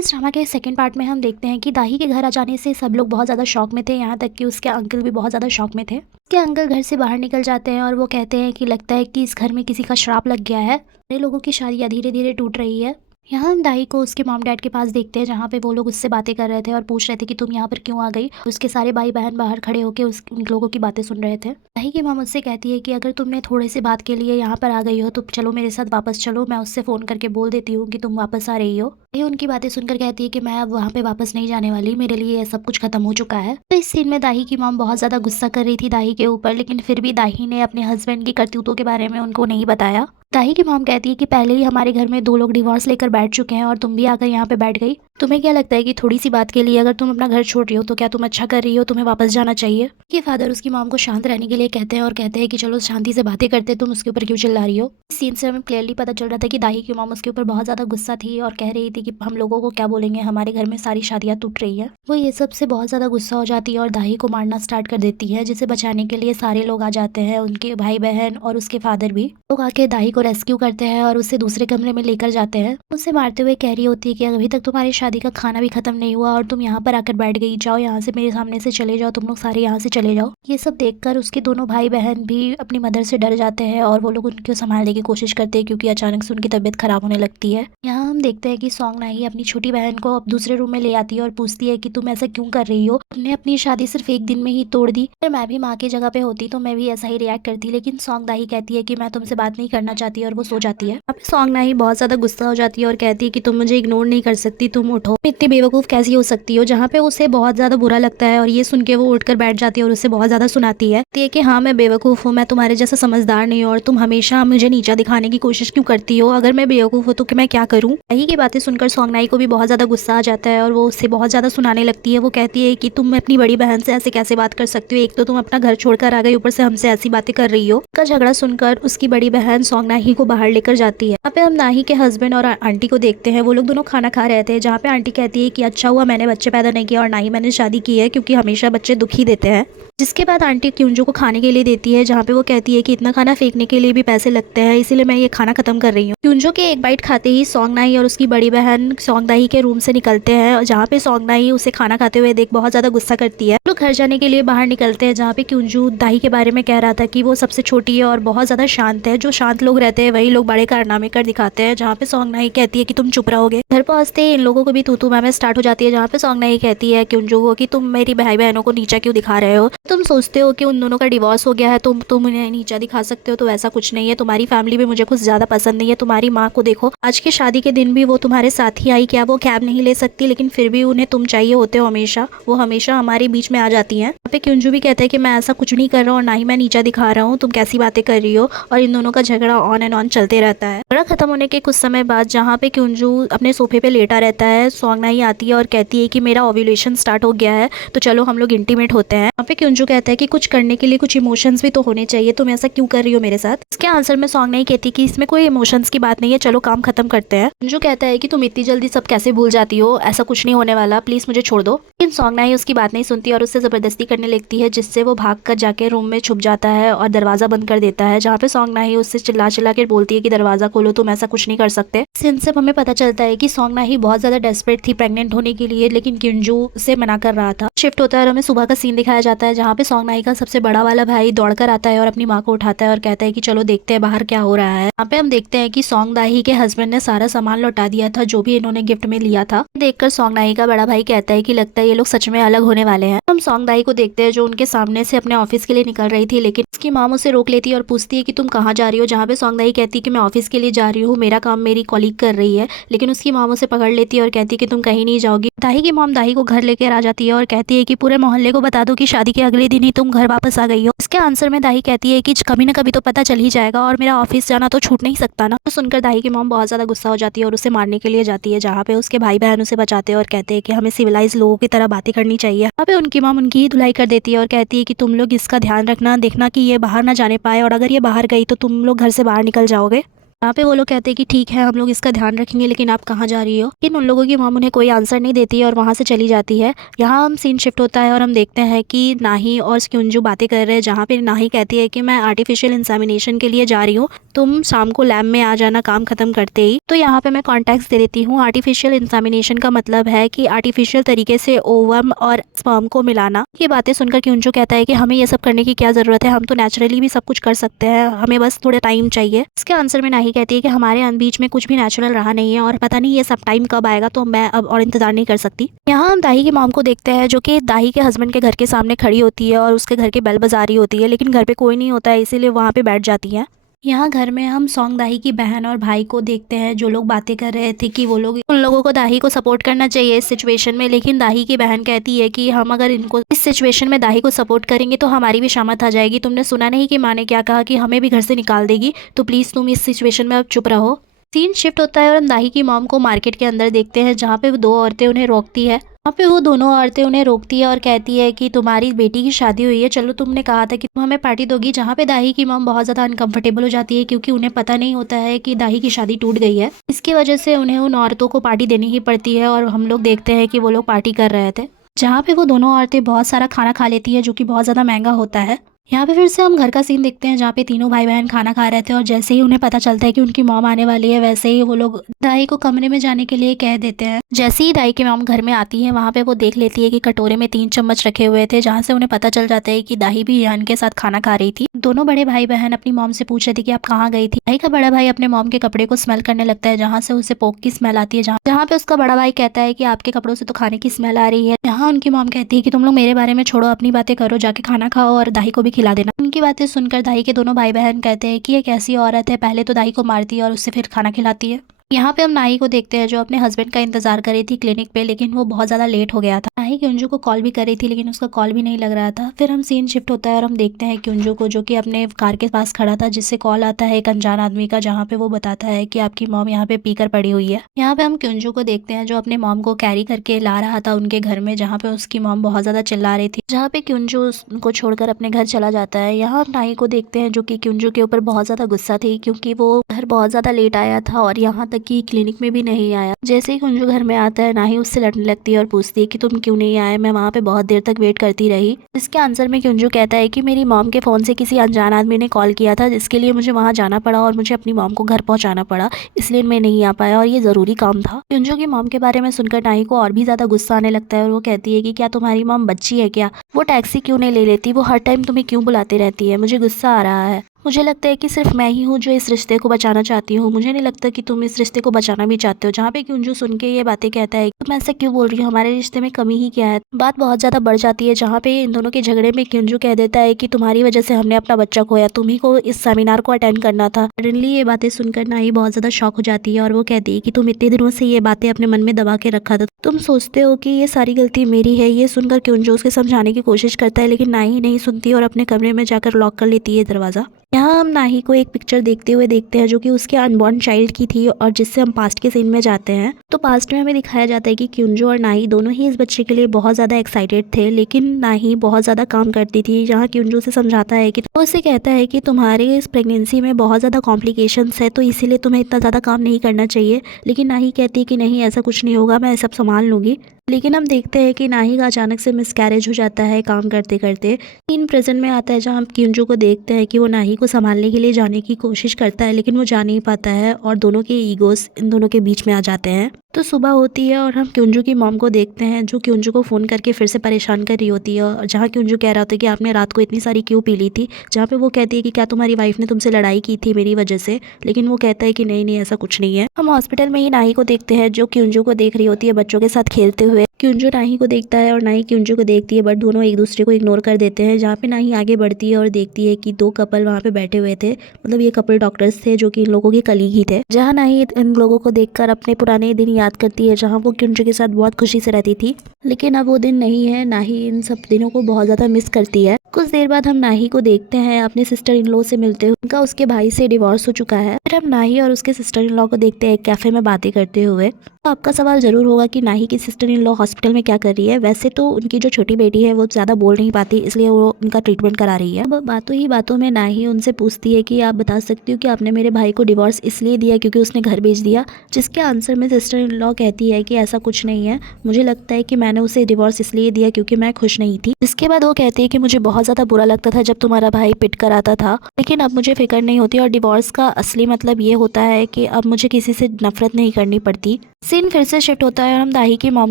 इस ड्रामा के second part में हम देखते हैं कि दाही के घर आ जाने से सब लोग बहुत ज़्यादा शॉक में थे, यहाँ तक कि उसके अंकल भी बहुत ज़्यादा शॉक में थे। उसके अंकल घर से बाहर निकल जाते हैं और वो कहते हैं कि लगता है कि इस घर में किसी का श्राप लग गया है, सारे लोगों की शादियाँ धीरे धीरे टूट रही है। यहाँ हम दाही को उसके मॉम डैड के पास देखते हैं, जहाँ पे वो लोग उससे बातें कर रहे थे और पूछ रहे थे कि तुम यहाँ पर क्यों आ गई। उसके सारे भाई बहन बाहर खड़े होकर उन लोगों की बातें सुन रहे थे। दाही की मॉम उससे कहती है कि अगर तुमने थोड़ी सी बात के लिए यहाँ पर आ गई हो तो चलो मेरे साथ वापस चलो, मैं उससे फ़ोन करके बोल देती हूँ कि तुम वापस आ रही हो। ये उनकी बातें सुनकर कहती है कि मैं अब वहाँ पे वापस नहीं जाने वाली, मेरे लिए ये सब कुछ खत्म हो चुका है। तो इस सीन में दाही की मॉम बहुत ज़्यादा गुस्सा कर रही थी दाही के ऊपर, लेकिन फिर भी दाही ने अपने हस्बैंड की करतूतों के बारे में उनको नहीं बताया। दाही की मॉम कहती है कि पहले ही हमारे घर में 2 लोग डिवोर्स लेकर बैठ चुके हैं और तुम भी आकर यहाँ पे बैठ गई। तुम्हें क्या लगता है कि थोड़ी सी बात के लिए अगर तुम अपना घर छोड़ रही हो तो क्या तुम अच्छा कर रही हो, तुम्हें वापस जाना चाहिए। ये फादर उसकी मॉम को शांत रहने के लिए कहते हैं और कहते हैं कि चलो शांति से बातें करते, तुम उसके ऊपर क्यों चिल्ला रही हो। इस सीन से हमें क्लियरली पता चल रहा था कि दाही की मॉम उसके ऊपर बहुत ज़्यादा गुस्सा थी और कह रही थी कि हम लोगों को क्या बोलेंगे, हमारे घर में सारी शादियाँ टूट रही है। वो ये सब से बहुत ज़्यादा गुस्सा हो जाती है और दाही को मारना स्टार्ट कर देती है, जिसे बचाने के लिए सारे लोग आ जाते हैं, उनके भाई बहन और उसके फादर भी। लोग आके दाही को रेस्क्यू करते हैं और उसे दूसरे कमरे में लेकर जाते हैं। उसे मारते हुए कह रही होती है कि अभी तक तुम्हारी शादी का खाना भी खत्म नहीं हुआ और तुम यहाँ पर आकर बैठ गई, जाओ यहाँ से, मेरे सामने से चले जाओ, तुम लोग सारे यहाँ से चले जाओ। ये सब देखकर उसके दोनों भाई बहन भी अपनी मदर से डर जाते हैं और वो लोग उनको संभालने की कोशिश करते हैं, क्योंकि अचानक से उनकी तबीयत खराब होने लगती है। यहाँ हम देखते हैं कि सॉन्ग नाही अपनी छोटी बहन को अब दूसरे रूम में ले आती है और पूछती है कि तुम ऐसा क्यों कर रही हो, तुमने अपनी शादी सिर्फ एक दिन में ही तोड़ दी। अगर मैं भी माँ की जगह पे होती तो मैं भी ऐसा ही रिएक्ट करती, लेकिन सॉन्ग दाही कहती है कि मैं तुमसे बात नहीं करना चाहती और वो सो जाती है। अब सॉन्ग नाही बहुत ज्यादा गुस्सा हो जाती है और कहती है कि तुम मुझे इग्नोर नहीं कर सकती, तुम उठो, इतनी बेवकूफ कैसी हो सकती हो। जहाँ पे उसे बहुत ज्यादा बुरा लगता है और ये सुन के वो उठकर बैठ जाती है और उसे बहुत ज्यादा सुनाती है कि हाँ मैं बेवकूफ हूँ, मैं तुम्हारे जैसा समझदार नहीं हूँ और तुम हमेशा मुझे नीचा दिखाने की कोशिश क्यों करती हो, अगर मैं बेवकूफ हूँ तो मैं क्या करूँ। दाही की बातें सुनकर सॉन्ग नाही को भी बहुत ज्यादा गुस्सा आ जाता है और वो उससे बहुत ज्यादा सुनाने लगती है। वो कहती है कि तुम अपनी बड़ी बहन से ऐसे कैसे बात कर सकती हो, एक तो तुम अपना घर छोड़कर आ गई, ऊपर से हमसे ऐसी बातें कर रही हो। उसका झगड़ा सुनकर उसकी बड़ी बहन सॉन्ग नाही को बाहर लेकर जाती है। यहाँ पे हम नाही के हस्बैंड और आंटी को देखते हैं, वो लोग दोनों खाना खा रहे थे, जहाँ पे आंटी कहती है कि अच्छा हुआ मैंने बच्चे पैदा नहीं किया और ना ही मैंने शादी की है, क्योंकि हमेशा बच्चे दुखी देते हैं। जिसके बाद आंटी क्यूंजो को खाने के लिए देती है, जहाँ पे वो कहती है कि इतना खाना फेंकने के लिए भी पैसे लगते हैं, इसीलिए मैं ये खाना खत्म कर रही हूँ। क्यूंजो के एक बाइट खाते ही सॉन्ग नाही और उसकी बड़ी बहन सॉन्ग दाही के रूम से निकलते हैं, जहाँ पे सॉन्ग नाही उसे खाना खाते हुए देख बहुत ज्यादा गुस्सा करती है। लोग घर जाने के लिए बाहर निकलते हैं, जहाँ पे क्यूंजो दाही के बारे में कह रहा था कि वो सबसे छोटी है और बहुत ज्यादा शांत है, जो शांत लोग रहते हैं वही लोग बड़े कारनामे कर दिखाते हैं। जहाँ पे सॉन्ग नाही कहती है कि तुम चुप रहोगे। घर पहुंचते ही इन लोगों को भी तू तू मैं स्टार्ट हो जाती है, जहाँ पे सॉन्ग नाही कहती है क्यूंजो को कि तुम मेरी भाई बहनों को नीचा क्यों दिखा रहे हो, तुम सोचते हो कि उन दोनों का डिवोर्स हो गया है तुम उन्हें नीचा दिखा सकते हो, तो ऐसा कुछ नहीं है। तुम्हारी फैमिली भी मुझे कुछ ज्यादा पसंद नहीं है। तुम्हारी माँ को देखो, आज की शादी के दिन भी वो तुम्हारे साथ ही आई, क्या वो कैब नहीं ले सकती, लेकिन फिर भी उन्हें तुम चाहिए होते हो हमेशा, वो हमेशा हमारे बीच में आ जाती हैं। यहाँ पे क्यूंजो भी कहते हैं कि मैं ऐसा कुछ नहीं कर रहा हूँ और ना ही मैं नीचा दिखा रहा हूँ, तुम कैसी बातें कर रही हो। और इन दोनों का झगड़ा ऑन एंड ऑन चलते रहता है। झगड़ा खत्म होने के कुछ समय बाद जहाँ पे क्यूंजो अपने सोफे पे लेटा रहता है, सॉन्ग नाही आती है और कहती है कि मेरा ओव्यूलेशन स्टार्ट हो गया है, तो चलो हम लोग इंटीमेट होते हैं। यहाँ पे क्यूंजो कहता है कि कुछ करने के लिए कुछ इमोशंस भी तो होने चाहिए, तुम ऐसा क्यों कर रही हो मेरे साथ। इसके आंसर में सॉन्ग नाही कहती कि इसमें कोई इमोशंस की बात नहीं है, चलो काम खत्म करते हैं। क्यूंजो कहता है कि तुम इतनी जल्दी सब कैसे भूल जाती हो, ऐसा कुछ नहीं होने वाला, प्लीज मुझे छोड़ दो। लेकिन सॉन्ग नाही उसकी बात नहीं सुनती और उससे जबरदस्ती करने लगती है, जिससे वो भाग कर जाके रूम में छुप जाता है और दरवाजा बंद कर देता है। जहाँ पे सॉन्ग नाही उससे चिल्ला चिल्ला के बोलती है कि दरवाजा खोलो, तुम ऐसा कुछ नहीं कर सकते। इनसे हमें पता चलता है कि सॉन्ग नाही बहुत ज्यादा डेस्परेट थी प्रेग्नेंट होने के लिए, लेकिन क्यूंजो उसे मना कर रहा था। शिफ्ट होता है और हमें सुबह का सीन दिखाया जाता है, जहाँ पे सॉन्ग नाही का सबसे बड़ा वाला भाई दौड़कर आता है और अपनी माँ को उठाता है और कहता है कि चलो देखते हैं बाहर क्या हो रहा है। यहाँ पे हम देखते हैं कि सॉन्ग दाही के हस्बैंड ने सारा सामान लौटा दिया था जो भी इन्होंने गिफ्ट में लिया था। देखकर सॉन्ग नाही का बड़ा भाई कहता है कि लगता है ये लोग सच में अलग होने वाले हैं। हम सॉन्ग दाही को देखते हैं जो उनके सामने से अपने ऑफिस के लिए निकल रही थी, लेकिन उसकी माँ उसे रोक लेती है और पूछती है कि तुम कहाँ जा रही हो। जहाँ पे सॉन्ग दाही कहती है कि मैं ऑफिस के लिए जा रही हूँ, मेरा काम मेरी कॉलीग कर रही है, लेकिन उसकी माँ उसे पकड़ लेती है और कहती है कि तुम कहीं नहीं जाओगी। दाही की मॉम दाही को घर लेकर आ जाती है और कहती है कि पूरे मोहल्ले को बता दो कि शादी के अगले दिन ही तुम घर वापस आ गई हो। इसके आंसर में दाही कहती है कि कभी न कभी तो पता चल ही जाएगा और मेरा ऑफिस जाना तो छूट नहीं सकता ना। तो सुनकर दाही की मॉम बहुत ज्यादा गुस्सा हो जाती है और उसे मारने के लिए जाती है, जहाँ पे उसके भाई बहन उसे बचाते हैं और कहते हैं कि हमें सिविलाइज लोगों की तरह बातें करनी चाहिए। यहाँ पे उनकी मॉम उनकी ही धुलाई कर देती है और कहती है कि तुम लोग इसका ध्यान रखना, देखना कि ये बाहर ना जाने पाए, और अगर ये बाहर गई तो तुम लोग घर से बाहर निकल जाओगे। यहाँ पे वो लोग कहते हैं कि ठीक है हम लोग इसका ध्यान रखेंगे, लेकिन आप कहाँ जा रही हो। लेकिन उन लोगों की मॉम उन्हें कोई आंसर नहीं देती है और वहाँ से चली जाती है। यहाँ हम सीन शिफ्ट होता है और हम देखते हैं कि नाही और क्युंजू बातें कर रहे हैं, जहाँ पे नाही कहती है कि मैं आर्टिफिशियल इंसेमिनेशन के लिए जा रही हूँ, तुम शाम को लैब में आ जाना काम खत्म करते ही। तो यहाँ पे मैं कॉन्टेक्स्ट दे देती हूँ। आर्टिफिशियल इंसेमिनेशन का मतलब है कि आर्टिफिशियल तरीके से ओवम और स्पर्म को मिलाना। ये बातें सुनकर क्युंजू कहता है कि हमें ये सब करने की क्या जरूरत है, हम तो नेचुरली भी सब कुछ कर सकते हैं, हमें बस थोड़ा टाइम चाहिए। इसके आंसर में नाही कहती है कि हमारे बीच में कुछ भी नेचुरल रहा नहीं है और पता नहीं ये सब टाइम कब आएगा, तो मैं अब और इंतजार नहीं कर सकती। यहाँ हम दाही की मॉम को देखते हैं जो कि दाही के हस्बैंड के घर के सामने खड़ी होती है और उसके घर के बेल बजा रही होती है, लेकिन घर पे कोई नहीं होता है, इसीलिए वहाँ पे बैठ जाती है। यहाँ घर में हम सॉन्ग दाही की बहन और भाई को देखते हैं जो लोग बातें कर रहे थे कि वो लोग उन लोगों को दाही को सपोर्ट करना चाहिए इस सिचुएशन में। लेकिन दाही की बहन कहती है कि हम अगर इनको इस सिचुएशन में दाही को सपोर्ट करेंगे तो हमारी भी शामत आ जाएगी। तुमने सुना नहीं कि माँ ने क्या कहा कि हमें भी घर से निकाल देगी, तो प्लीज़ तुम इस सिचुएशन में अब चुप रहो। सीन शिफ्ट होता है और हम दाही की मॉम को मार्केट के अंदर देखते हैं, जहाँ पे वो दो औरतें उन्हें रोकती है। वहाँ पे वो दोनों औरतें उन्हें रोकती है और कहती है कि तुम्हारी बेटी की शादी हुई है, चलो तुमने कहा था कि तुम हमें पार्टी दोगी। जहाँ पे दाही की मॉम बहुत ज़्यादा अनकंफर्टेबल हो जाती है, क्योंकि उन्हें पता नहीं होता है कि दाही की शादी टूट गई है। इसकी वजह से उन्हें उन औरतों को पार्टी देनी ही पड़ती है और हम लोग देखते हैं कि वो लोग पार्टी कर रहे थे, जहाँ पे वो दोनों औरतें बहुत सारा खाना खा लेती है जो कि बहुत ज़्यादा महंगा होता है। यहाँ पे फिर से हम घर का सीन देखते हैं, जहाँ पे तीनों भाई बहन खाना खा रहे थे और जैसे ही उन्हें पता चलता है कि उनकी मॉम आने वाली है, वैसे ही वो लोग दाई को कमरे में जाने के लिए कह देते हैं। जैसे ही दाई की मॉम घर में आती है, वहाँ पे वो देख लेती है कि कटोरे में 3 चम्मच रखे हुए थे, जहाँ से उन्हें पता चल जाता है कि दाई भी यान के साथ खाना खा रही थी। दोनों बड़े भाई बहन अपनी मॉम से पूछ रहे थे कि आप कहाँ गई थी। दाई का बड़ा भाई अपने मॉम के कपड़े को स्मेल करने लगता है, जहाँ से उसे पोक की स्मेल आती है, जहाँ पे उसका बड़ा भाई कहता है कि आपके कपड़ों से तो खाने की स्मेल आ रही है। यहाँ उनकी मॉम कहती है कि तुम लोग मेरे बारे में छोड़ो, अपनी बातें करो, जाके खाना खाओ और दाई को भी खिला देना। उनकी बातें सुनकर दाई के दोनों भाई बहन कहते हैं कि ये कैसी औरत है, पहले तो दाई को मारती है और उससे फिर खाना खिलाती है। यहाँ पे हम नाही को देखते हैं जो अपने हस्बैंड का इंतजार कर रही थी क्लिनिक पे, लेकिन वो बहुत ज़्यादा लेट हो गया था। नाही क्युंजू को कॉल भी कर रही थी, लेकिन उसका कॉल भी नहीं लग रहा था। फिर हम सीन शिफ्ट होता है और हम देखते हैं क्युंजू को, जो कि अपने कार के पास खड़ा था, जिससे कॉल आता है एक अनजान आदमी का, जहाँ पे वो बताता है कि आपकी मॉम यहाँ पे पीकर पड़ी हुई है। यहाँ पे हम क्युंजू को देखते हैं जो अपने मॉम को कैरी करके ला रहा था उनके घर में, जहाँ पे उसकी मॉम बहुत ज़्यादा चिल्ला रही थी, जहाँ पे क्युंजू उसको छोड़कर अपने घर चला जाता है। यहाँ हम नाही को देखते हैं जो कि क्युंजू के ऊपर बहुत ज़्यादा गुस्सा थी, क्योंकि वो घर बहुत ज़्यादा लेट आया था और यहाँ तक कि क्लिनिक में भी नहीं आया। जैसे ही कुंजू घर में आता है, नाही उससे लड़ने लगती है और पूछती है कि तुम क्यों नहीं आए, मैं वहाँ पे बहुत देर तक वेट करती रही। इसके आंसर में कुंजू कहता है कि मेरी मॉम के फ़ोन से किसी अनजान आदमी ने कॉल किया था, जिसके लिए मुझे वहाँ जाना पड़ा और मुझे अपनी मॉम को घर पहुँचाना पड़ा, इसलिए मैं नहीं आ पाया और ये ज़रूरी काम था। कुंजू की मॉम के बारे में सुनकर नाही को और भी ज़्यादा गुस्सा आने लगता है और वो कहती है कि क्या तुम्हारी मॉम बच्ची है क्या, वो टैक्सी क्यों नहीं ले लेती, वो हर टाइम तुम्हें क्यों बुलाती रहती है, मुझे गुस्सा आ रहा है। मुझे लगता है कि सिर्फ मैं ही हूँ जो इस रिश्ते को बचाना चाहती हूँ, मुझे नहीं लगता कि तुम इस रिश्ते को बचाना भी चाहते हो। जहाँ पे क्युंजू सुन के ये बातें कहता है तुम ऐसा क्यों बोल रही हो, हमारे रिश्ते में कमी ही क्या है। बात बहुत ज़्यादा बढ़ जाती है, जहाँ पे इन दोनों के झगड़े में क्युंजू कह देता है कि तुम्हारी वजह से हमने अपना बच्चा खोया, तुम्ही को इस सेमिनार को अटेंड करना था। सडनली ये बातें सुनकर नाही बहुत ज़्यादा शॉक हो जाती है और वो कहती है कि तुम इतने दिनों से ये बातें अपने मन में दबा के रखा था, तुम सोचते हो कि ये सारी गलती मेरी है। ये सुनकर क्युंजू उसके समझाने की कोशिश करता है, लेकिन नाही नहीं सुनती और अपने कमरे में जाकर लॉक कर लेती है दरवाज़ा। यहाँ हम नाही को एक पिक्चर देखते हुए देखते हैं जो कि उसके अनबॉर्न चाइल्ड की थी, और जिससे हम पास्ट के सीन में जाते हैं तो पास्ट में हमें दिखाया जाता है कि क्युंजू और नाही दोनों ही इस बच्चे के लिए बहुत ज़्यादा एक्साइटेड थे, लेकिन नाही बहुत ज़्यादा काम करती थी। यहाँ क्युंजू से समझाता है कि वो उससे कहता है कि तुम्हारे इस प्रेगनेंसी में बहुत ज़्यादा कॉम्प्लिकेशंस है, तो इसीलिए तुम्हें इतना ज़्यादा काम नहीं करना चाहिए। लेकिन नाही कहती है कि नहीं, ऐसा कुछ नहीं होगा, मैं सब संभाल लूँगी। लेकिन हम देखते हैं कि नाही का अचानक से मिसकैरेज हो जाता है काम करते करते। सीन प्रेजेंट में आता है, जहाँ हम क्युंजू को देखते हैं कि वो नाही को संभालने के लिए जाने की कोशिश करता है, लेकिन वो जा नहीं पाता है और दोनों के ईगोस इन दोनों के बीच में आ जाते हैं। तो सुबह होती है और हम क्युंजू की मॉम को देखते हैं जो क्युंजू को फ़ोन करके फिर से परेशान कर रही होती है, और जहाँ क्युंजू कह रहा होता है कि आपने रात को इतनी सारी क्यों पी ली थी। जहाँ पे वो कहती है कि क्या तुम्हारी वाइफ ने तुमसे लड़ाई की थी मेरी वजह से, लेकिन वो कहता है कि नहीं नहीं, ऐसा कुछ नहीं है। हम हॉस्पिटल में ही नाही को देखते हैं जो क्युंजू को देख रही होती है बच्चों के साथ खेलते हुए। क्युंजू नाही को देखता है और नाही क्युंजू को देखती है, बट दोनों एक दूसरे को इग्नोर कर देते हैं। जहाँ पे नाही आगे बढ़ती है और देखती है कि 2 कपल वहाँ पे बैठे हुए थे, मतलब ये कपल डॉक्टर्स थे जो कि इन लोगों के कलीग ही थे। जहाँ नाही इन लोगों को देखकर अपने पुराने दिन याद करती है, जहाँ वो क्युंजू के साथ बहुत खुशी से रहती थी। लेकिन अब वो दिन नहीं है। नाही इन सब दिनों को बहुत ज़्यादा मिस करती है। कुछ देर बाद हम नाही को देखते हैं अपने सिस्टर इन लॉ से मिलते हुए। उनका उसके भाई से डिवोर्स हो चुका है। फिर हम नाही और उसके सिस्टर इन लॉ को देखते हैं एक कैफे में बातें करते हुए। तो आपका सवाल जरूर होगा कि नाही की सिस्टर इन लॉ हॉस्पिटल में क्या कर रही है। वैसे तो उनकी जो छोटी बेटी है वो ज़्यादा बोल नहीं पाती, इसलिए वो उनका ट्रीटमेंट करा रही है। अब बातों ही बातों में नाही उनसे पूछती है कि आप बता सकती हो कि आपने मेरे भाई को डिवोर्स इसलिए दिया क्योंकि उसने घर बेच दिया। जिसके आंसर में सिस्टर इन लॉ कहती है कि ऐसा कुछ नहीं है, मुझे लगता है कि मैंने उसे डिवोर्स इसलिए दिया क्योंकि मैं खुश नहीं थी। इसके बाद वो कहती है कि मुझे बहुत ज़्यादा बुरा लगता था जब तुम्हारा भाई पिट कर आता था, लेकिन अब मुझे फिक्र नहीं होती और डिवोर्स का असली मतलब ये होता है कि अब मुझे किसी से नफरत नहीं करनी पड़ती। सीन फिर से शिफ्ट होता है और हम दाही की मॉम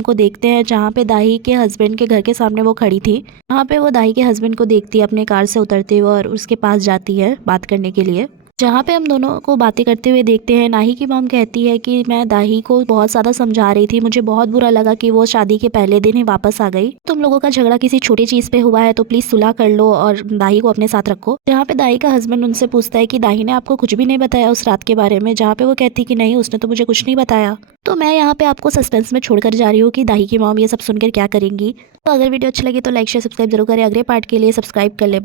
को देखते हैं, जहाँ पे दाही के हस्बैंड के घर के सामने वो खड़ी थी। वहाँ पे वो दाही के हस्बैंड को देखती है अपने कार से उतरते हुए और उसके पास जाती है बात करने के लिए, जहाँ पे हम दोनों को बातें करते हुए देखते हैं। नाही की मॉम कहती है कि मैं दाही को बहुत ज़्यादा समझा रही थी, मुझे बहुत बुरा लगा कि वो शादी के पहले दिन ही वापस आ गई। तुम लोगों का झगड़ा किसी छोटी चीज़ पे हुआ है तो प्लीज़ सुलह कर लो और दाही को अपने साथ रखो। जहाँ पे दाही का हस्बैंड उनसे पूछता है कि दाही ने आपको कुछ भी नहीं बताया उस रात के बारे में, जहाँ पे वो कहती कि नहीं, उसने तो मुझे कुछ नहीं बताया। तो मैं यहाँ पे आपको सस्पेंस में छोड़कर जा रही हूँ कि दाही की मॉम ये सब सुनकर क्या करेंगी। तो अगर वीडियो अच्छी लगी तो लाइक शेयर सब्सक्राइब जरूर करें। अगले पार्ट के लिए सब्सक्राइब कर ले।